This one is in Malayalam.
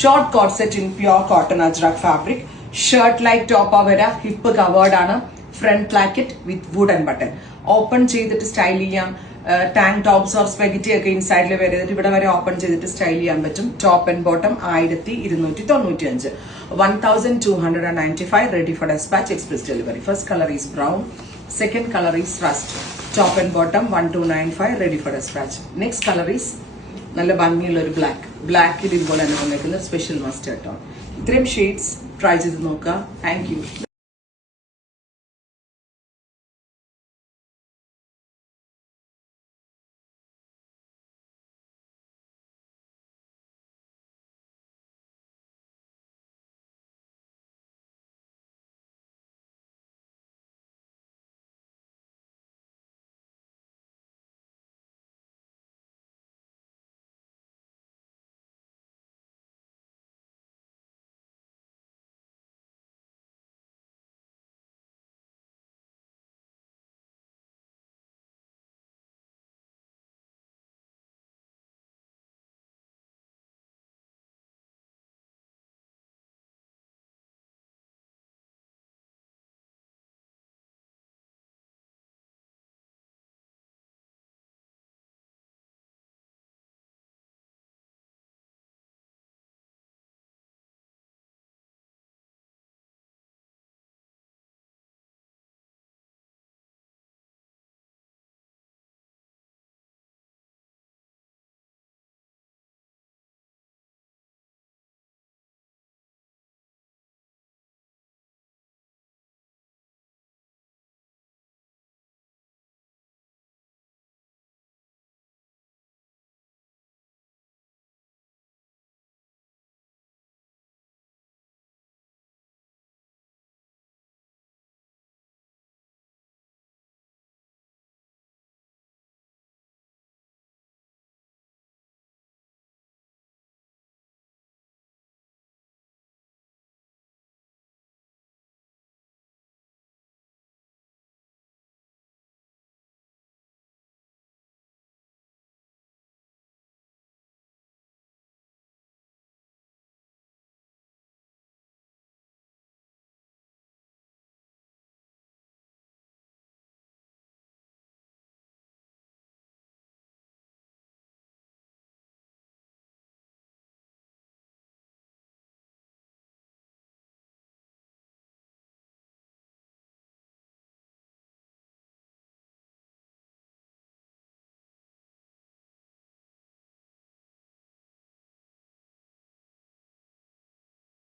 Short coat set in pure cotton ajrakh fabric. Shirt like top വരാ, ഹിപ്പ് കവേർഡ് ആണ്, front placket with wooden button. Open ചെയ്തിട്ട് സ്റ്റൈൽ ചെയ്യാം. ടാങ്ക് ടോപ്സ് ഓർ സ്പെഗറ്റി ഒക്കെ ഇൻസൈഡിൽ വരെ ഇവിടെ വരെ ഓപ്പൺ ചെയ്തിട്ട് സ്റ്റൈൽ ചെയ്യാൻ പറ്റും. Top and bottom 1295. 1295 ready for dispatch, express delivery. First color is brown, second color is rust. Top and bottom 1295 ready for dispatch. Next color is നല്ല ഭംഗിയുള്ള ഒരു ബ്ലാക്ക്. ബ്ലാക്കിൽ ഇതുപോലെ തന്നെ വന്നേക്കുന്ന സ്പെഷ്യൽ മസ്റ്റേർഡ് ടോൺ. ഇത്രയും ഷെയ്ഡ്സ് ട്രൈ ചെയ്ത് നോക്കുക. Thank you.